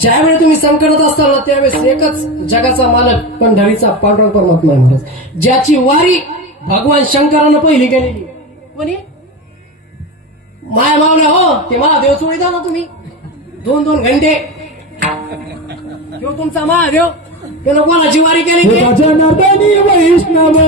ज्यावेळी तुम्ही संकटात असताल ना त्यावेळेस एकच जगाचा मालक पंढरीचा पांडुरंग परमात्मा आहे महाराज, ज्याची वारी भगवान शंकरानं पहिली केलेली. म्हणे माया मावल्या हो ते महादेव चोळी द्या ना तुम्ही 2-2 घंटे. तो तुमचा महादेव त्यानं कोणाची वारी केली? जनार्दनी वैष्णव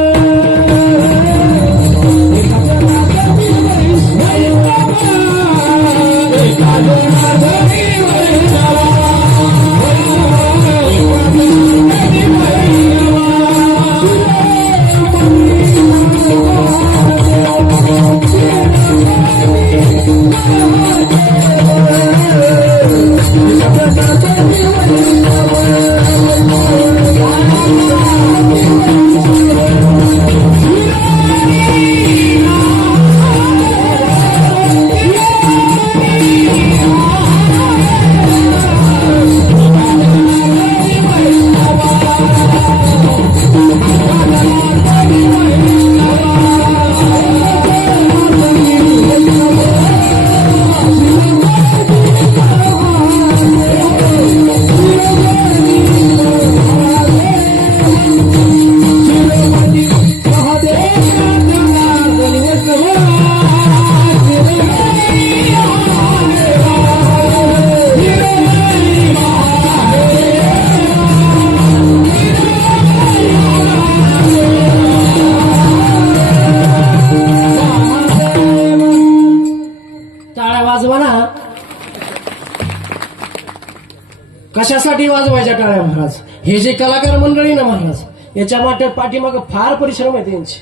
कशासाठी वाजवायच्या टाळ्या महाराज? हे जे कलाकार मंडळी ना महाराज याच्या पाठीमाग फार परिश्रम आहे त्यांचे.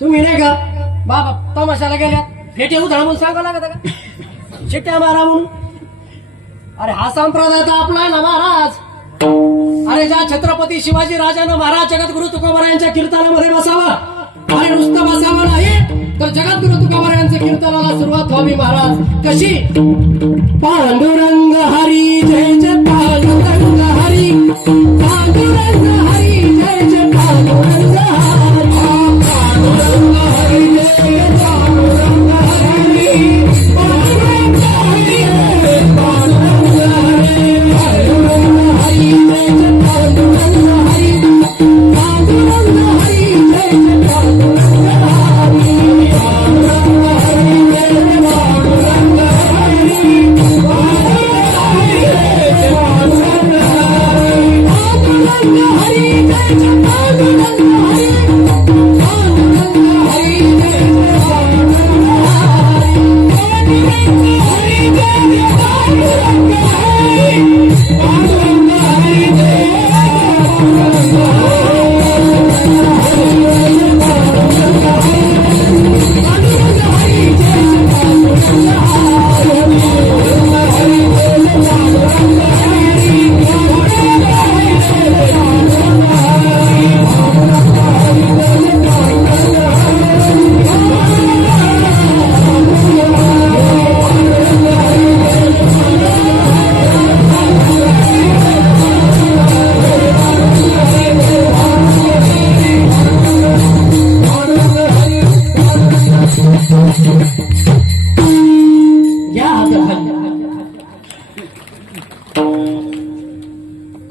तुम्ही नाही का बाबा तमाशाला गेल्या फेटे उधळा म्हणून सांगा लागत का शिट्ट्या मारा म्हणून? अरे हा संप्रदाय तर आपला आहे ना महाराज. अरे ज्या छत्रपती शिवाजी राजानं महाराज जगद्गुरु तुकोबार यांच्या कीर्तनामध्ये बसावा, अरे नुसतं बसावं नाही तर जगद्गुरु तुकोबार यांच्या कीर्तनाला सुरुवात व्हावी महाराज. कशी? पांडुरंग हरी जय जय पांडुरंग हरी, पांडुरंग हरी जय जय पांडुरंग हरी, पांडुरंग हरी जय पांडुरंग हरी, पांडुरंग हरी जय पांडुरंग हरी, पांडुरंग हरी जय जय पांडुरंग हरी, पांडुरंग हरी जय जय पांडुरंग हरी, पांडुरंग हरी जय जय पांडुरंग हरी.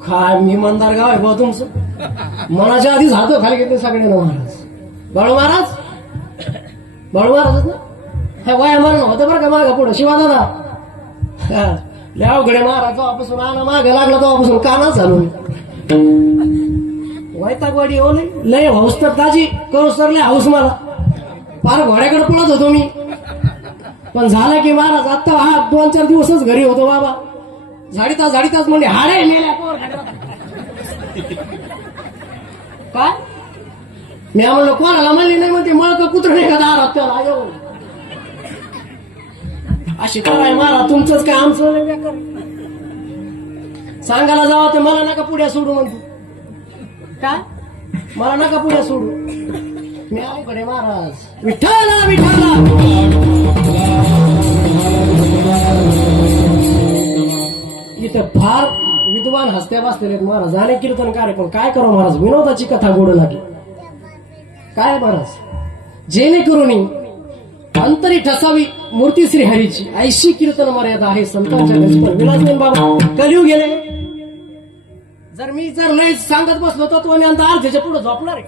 काय मी मंदार गाव आहे भाऊ तुमचं. मनाच्या आधीच हात खाली घेतले सगळे ना महाराज. बाळू महाराज, बाळू महाराजच ना हे वया मारण होतं बरं का माग पुढं शिवा दादा अवघडे महाराज जेव्हापासून आला माग लागला तेव्हापासून कानाच झालो वैतागवाडी हो नाही लय हौस तर ताजी करू सर लय हौस मला फार घोड्याकडे पळत होतो मी. पण झालं की महाराज आता हा 2-4 दिवसच घरी होतो बाबा. झाडीताच म्हणजे हाडे मेल्या काय मी म्हणलं कोणाला म्हणली नाही म्हणते मळक कुत्र नाही का दारात त्याला येऊन अशी काय महाराज तुमचंच काय आमचं सांगायला जावं ते मला नका पुढ्या सोडू म्हणतो. काय मला नका पुढ्या सोडू मी अवघडे महाराज. विठ्ठला विठ्ठला इथं फार विद्वान हस्त्या बसलेले महाराज आणि कीर्तनकार पण काय करू महाराज विनोदाची कथा गोड लागली. काय महाराज जेणेकरून अंतरी ठसावी मूर्ती श्रीहरीची ऐशी कीर्तन मर्यादा आहे संतांच्या विलासबेन बाबा कलियुग गेले मी जर लय सांगत बसलो तत्वज्ञान तर अर्ध्याच्या पुढे झोपणार आहे.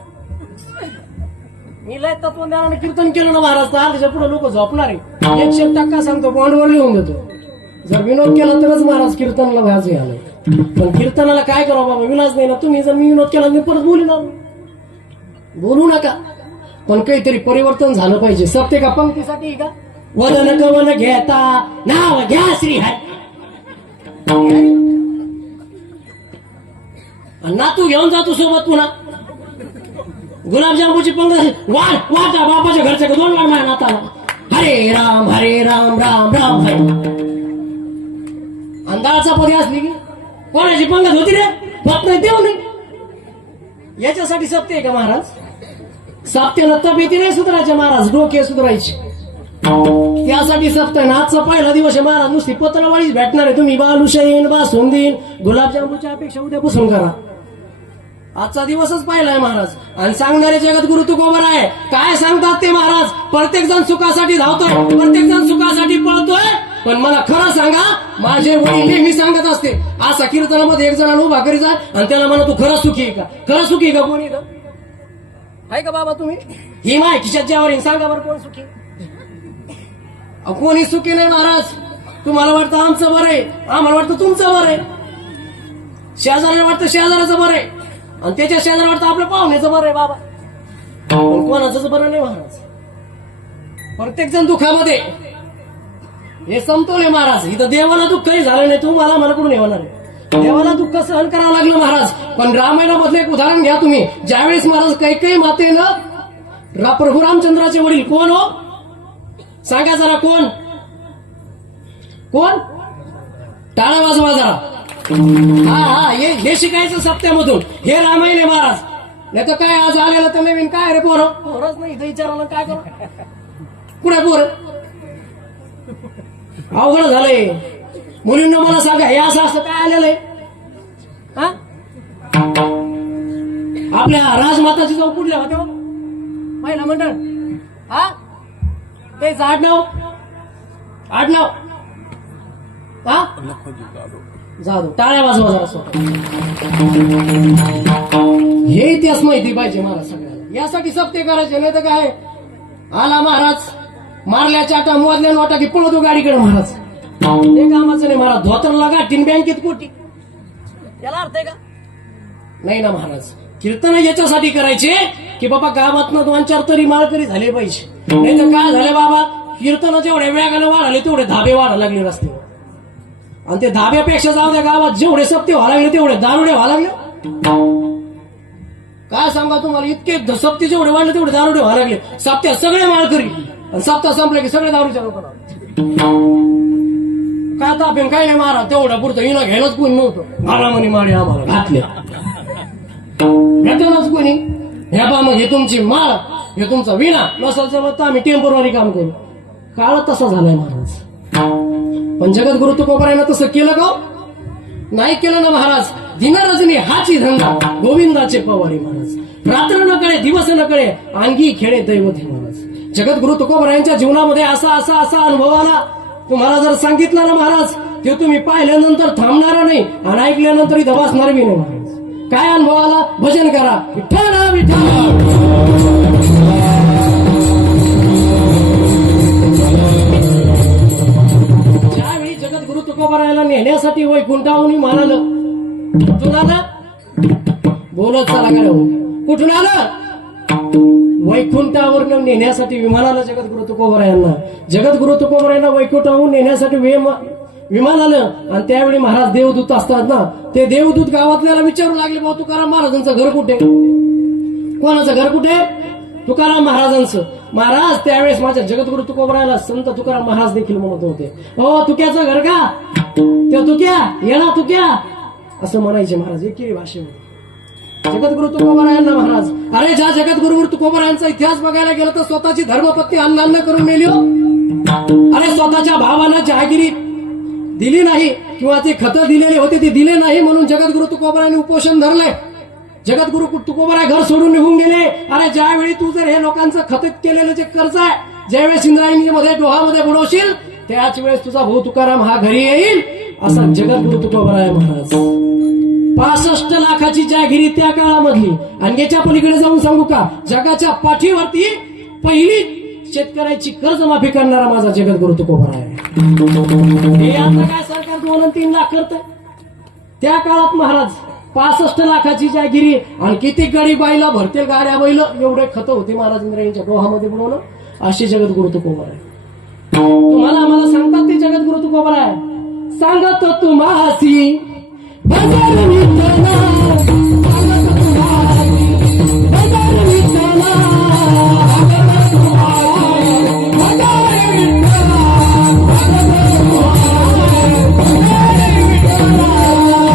मी लय तत्वज्ञानाने कीर्तन केलं ना महाराज तर अर्ध्याच्या पुढे लोक झोपणार आहे. 100% सांगतो, बॉन्डवर लिहून देतो. जर विनोद केला तरच महाराज कीर्तनाला व्याज आलाय. पण कीर्तनाला काय करावं बाबा, विलास नाही ना. तुम्ही जर मी विनोद केला मी परत बोलू नका. पण काहीतरी परिवर्तन झालं पाहिजे. सत्य का पंक्तीसाठी का वदन कवन घेता नाव घ्या श्री हरी. ना तू घेऊन जातो सोबत पुन्हा गुलाबजामुची पंगत वाटा बापाच्या घरच्या 2 वाट माझ्या नाताला. हरे राम राम राम हरे. अंधाळचा पदी असली की कोणाची पंगत होती रे, होत नाही देऊ नाही. याच्यासाठी सत्य आहे का महाराज? सत्यानं तब्येती नाही सुधारायचे महाराज, डोके सुधारायचे. त्यासाठी सत्य आहे. आजचा पहिला दिवस आहे महाराज, नुसती पत्रावळीच भेटणार आहे. तुम्ही बालुशाहीन बासुंदीन गुलाबजामुच्या अपेक्षा उद्यापासून करा. आजचा दिवसच पाहिला आहे महाराज. आणि सांगणारे जगद्गुरु तुकोबर आहे. काय सांगतात ते महाराज? प्रत्येक जण सुखासाठी धावतोय, प्रत्येक जण सुखासाठी पळतोय. पण मला खरं सांगा, माझे वडील नेहमी सांगत असते, असा कीर्तनामध्ये एक जणांना उभा करी जा आणि त्याला म्हणा तू खरं सुखी आहे का, खरं सुखी का? कोणी आहे का बाबा? तुम्ही ही माय खिशात ज्यावर सांगा बरं कोण सुखी? कोणी सुखी नाही महाराज. तुम्हाला वाटतं आमचं बरं आहे, आम्हाला वाटतं तुमचं बरं आहे, शेजाऱ्याला वाटतं शेजाऱ्याचं बरं आहे, आणि त्याच्या शेजाऱ्याला वाटतं आपल्या पाहुण्याचं बरं आहे बाबा. पण कोणाचंच बरं नाही महाराज. प्रत्येक जण दुःखामध्ये हे समतोल आहे महाराज. इथं देवाला दुःख काही झालं नाही, तू मला कुठून येणार आहे? देवाला दुःख सहन करावं लागलं महाराज. पण रामायणामधलं एक उदाहरण घ्या तुम्ही. ज्यावेळेस महाराज कैकेयी मातेनं प्रभू रामचंद्राचे वडील कोण हो सांगा जरा, कोण कोण? टाळा वाजवा जरा. हा हे शिकायचं सत्यामधून. हे रामायण आहे महाराज. नाही तर काय आज आलेलं तर नवीन काय रे पोरच नाही इथं विचारायला काय करू? कुठे पोर? अवघड झालंय. मुलींना मला सांगा, हे असं काय आलेलं आहे? आपल्या राजमाताची जाऊ कुठल्या होत्या महिला मंडळ? ते आडनाव जाधव. टाळ्या वाजवा जरा स्वतः. हे इतिहास माहिती पाहिजे महाराज सगळ्याला. यासाठी सत्य करायचे. नाही तर काय आला महाराज मारल्या चाटा मोजल्या वाटा की पळतो गाडीकडे महाराज. ते कामाचं नाही महाराज. धोतरला गाठीन बँकेत कोटी, याला अर्थ आहे का? नाही ना महाराज. कीर्तन याच्यासाठी करायचे की बाबा गावातनं 2-4 तरी माळकरी झाले पाहिजे. नाही तर काय झाले बाबा, कीर्तन जेवढे वेगाने वाढाले तेवढे धाबे वाढायला लागले रस्त्यावर. आणि ते धाब्यापेक्षा जाऊ द्या, गावात जेवढे सप्ते व्हायला लागले तेवढे दारुडे व्हायला लागले. काय सांगा तुम्हाला, इतके सप्ते जेवढे वाढले तेवढे दारुडे व्हायला लागले. सप्त्यात सगळे माळकरी आणि सप्ताह संपले की सगळे दारूच्या लोकांना काय तापेन काय नाही महाराज. तेवढं पुरतं हिला घ्यायलाच कोणी नव्हतं. मला म्हणे माळे आम्हाला घातले घेतलंच कोणी. ह्या बा मग हे तुमची माळ, हे तुमचा विणा नसल तर आम्ही टेम्पोररी काम करू. काळ तसा झालाय महाराज. पण जगद्गुरु तुकोबरायनं तसं केलं का? नाही केलं ना महाराज. दिनरजनी हाची धंदा गोविंदाचे पवारी महाराज. रात्र न कळे दिवस न कळे अंगी खेळे दैवत महाराज. जगद्गुरु तुकोबरायांच्या जीवनामध्ये असा अनुभव आला. तुम्हाला जर सांगितलं ना महाराज, ते तुम्ही पाहिल्यानंतर थांबणार नाही आणि ऐकल्यानंतर इथं बसणार बी नाही महाराज. काय अनुभव आला? भजन करा विठ्ठल विठ्ठल. ज्यावेळी जगद्गुरु तुकोबरायाला नेण्यासाठी वैकुंठाहून म्हणालं, कुठून आलं? बोलत चला का कुठून आलं? वैकुंठावर नेण्यासाठी विमानाला जगद्गुरु तुकोबरायांना. जगद्गुरु तुकोबरायांना वैकुंठाहून नेण्यासाठी विमान आलं. आणि त्यावेळी महाराज देवदूत असतात ना, ते देवदूत गावातल्याला विचारू लागले, भाऊ तुकाराम महाराजांचं घर कुठे? कोणाचं घर कुठे? तुकाराम महाराजांचं. महाराज त्यावेळेस माझ्या जगद्गुरु तुकोबरायाला संत तुकाराम महाराज देखील म्हणत होते, हो तुक्याचं घर का? ते तुक्या येणा तुक्या असं म्हणायचे महाराज एकेरी भाषेमध्ये. जगद्गुरु तुकोबरायांना महाराज. अरे ज्या जगद्गुरु तुकोबरायांचा इतिहास बघायला गेलं तर स्वतःची धर्मपत्नी अन्न करून मेली हो. अरे स्वतःच्या भावाला जहागिरी दिली नाही किंवा ते खतं दिलेले होते ते दिले नाही म्हणून जगद्गुरु तुकोबरायांनी उपोषण धरलंय. जगद्गुरु तुकोबराय घर सोडून निघून गेले. अरे ज्यावेळी तू जर हे लोकांचं खतीत केलेलं जे कर्ज आहे ज्यावेळेस इंद्रायणीमध्ये डोहामध्ये बुडवशील त्याच वेळेस तुझा भाऊ तुकाराम हा घरी येईल असा जगद्गुरु तुकोबराय महाराज. 65 लाखाची जागिरी त्या काळामधली. आणि याच्या पलीकडे जाऊन सांगू का, जगाच्या पाठीवरती पहिली शेतकऱ्याची कर्जमाफी करणारा माझा जगद्गुरु तुकोबा आहे. हे आता काय सरकार 2 आणि 3 लाख करत. त्या काळात महाराज 65 लाखाची जागिरी आणि किती गडी बाईला भरतील गाड्या बैल एवढे खत होते महाराज इंद्रायणीच्या डोहामध्ये बनवणं. असे जगद्गुरु तुकोबा आहे. तुम्हाला आम्हाला सांगतात ते जगद्गुरु तुकोबा आहे. सांगत तुम्हासी भजन विठ्ठला, सांगत तुम्हासी भजन विठ्ठला, सांगत तुम्हासी भजन विठ्ठला,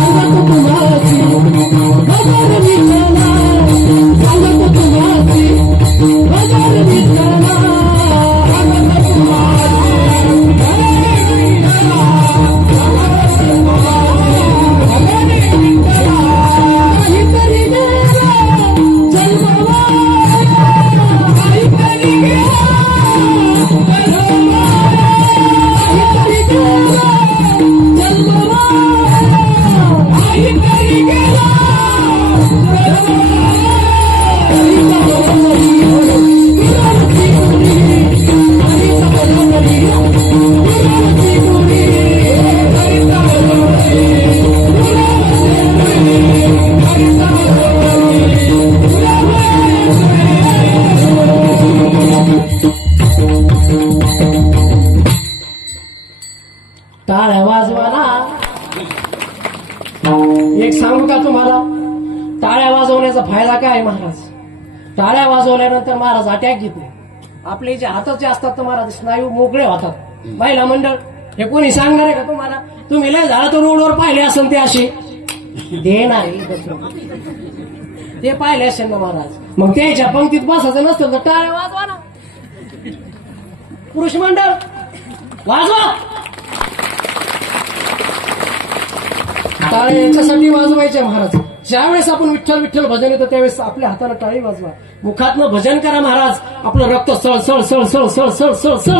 सांगत तुम्हासी भजन विठ्ठला, सांगत तुम्हासी भजन विठ्ठला, सांगत टाळ्या वाजवाना. एक सांगू का तुम्हाला, टाळ्या वाजवण्याचा फायदा काय महाराज? टाळ्या वाजवल्यानंतर महाराज अटॅक घेत नाही. आपले जे हाताचे असतात तर महाराज स्नायू मोकळे होतात. महिला मंडळ हे कोणी सांगणार आहे का तुम्हाला? तुम्ही लय झाला तर रोडवर पाहिले असेल ते असे देणार ते पाहिले असेल ना महाराज. मग त्याच्या पंक्तीत बसायचं नसतं तर टाळ्या वाजवा ना. पुरुष मंडळ वाजवा. टाळे याच्यासाठी वाजवायचे महाराज. ज्यावेळेस आपण विठ्ठल विठ्ठल भजन येतं त्यावेळेस आपल्या हाताला टाळी वाजवा. मुखातनं भजन करा महाराज. आपलं रक्त सळ सळ सळ सळ सळ सळ सळ सळ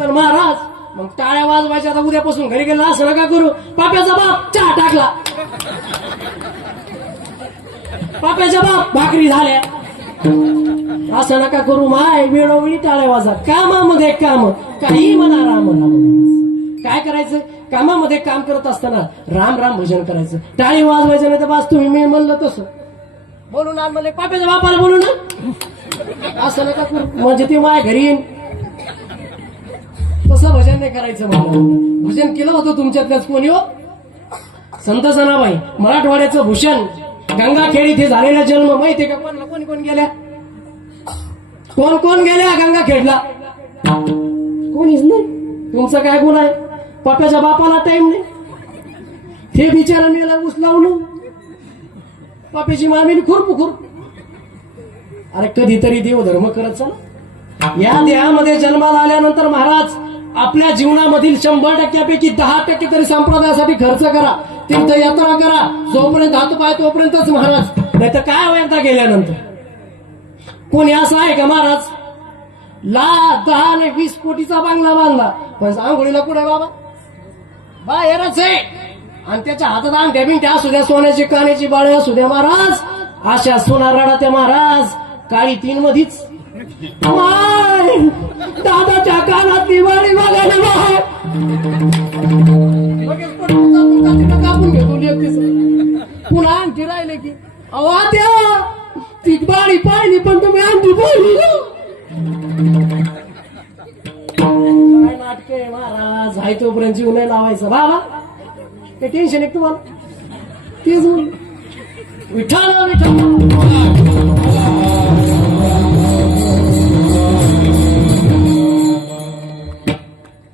तर महाराज. मग टाळ्या वाजवायच्या. आता उद्यापासून घरी गेला असं नका करू. पाप्याचा बाप चहा टाकला, पाप्याच्या बाप भाकरी झाल्या, असं नका करू. माय वेळोवेळी टाळ्या वाजवा. कामामध्ये काम, काही म्हणा राम राम. काय करायचं? कामामध्ये काम करत असताना राम राम भजन करायचं. टाळी वाजवायचं नाही तर बस तुम्ही मी म्हणलं तसं बोलून आण म्हणले पाप्याच्या बापाला बोलू ना, असं नका करू. म्हणजे ते माझ्या घरी येईन तसं भजन नाही करायचं. मला भजन केलं होतं तुमच्यातल्याच कोणी हो? संत जनाबाई मराठवाड्याचं भूषण गंगाखेड इथे झालेला जन्म माहितीये का? कोणला कोणी कोण गेल्या? कोण कोण गेल्या गंगाखेडला? कोणीच नाही. तुमचा काय गुण आहे? पाप्याच्या बापाला टाइम नाही. हे बिचारा मेला ऊस लावलं. पाप्याची मामीने खुरपुखुर. अरे कधीतरी देवधर्म करत चला. या देहामध्ये जन्माला आल्यानंतर महाराज आपल्या जीवनामधील 100%पैकी 10% तरी संप्रदायासाठी खर्च करा. तीर्थयात्रा करा. जोपर्यंत हात पाय तोपर्यंतच महाराज. नाही तर काय हो एकदा गेल्यानंतर. कोणी असं आहे का महाराज? 10 आणि 20 कोटीचा बांगला बांधला पण आंघोळीला कुठे बाबा? बाहेरच आहे. आणि त्याच्या हातात अंगठ्या बिंगठ्या असू द्या, सोन्याची कानेची बाळे असू द्या महाराज. अशा सोना रडा त्या महाराज काळी 3 मधीच. दादाच्या कानात दिवाळी बघायला कापून घेतो पुन्हा अंगठी राहिले की अवा त्या ती बाळी पाहिली पण तुम्ही अंगठी बोलली. काय नाटके महाराज. हाय तोपर्यंत जीव नाही लावायचं बाबा. ते टेन्शन आहे तुम्हाला. तेच विठ्ठल विठ्ठल.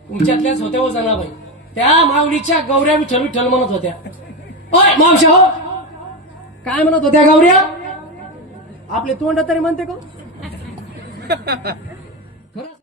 तुमच्यातल्याच होत्या हो जनाबाई. त्या माऊलीच्या गौऱ्या विठ्ठल विठ्ठल म्हणत होत्या. ओय मावशा हो काय म्हणत होत्या गौऱ्या? आपले तोंड तरी म्हणते का?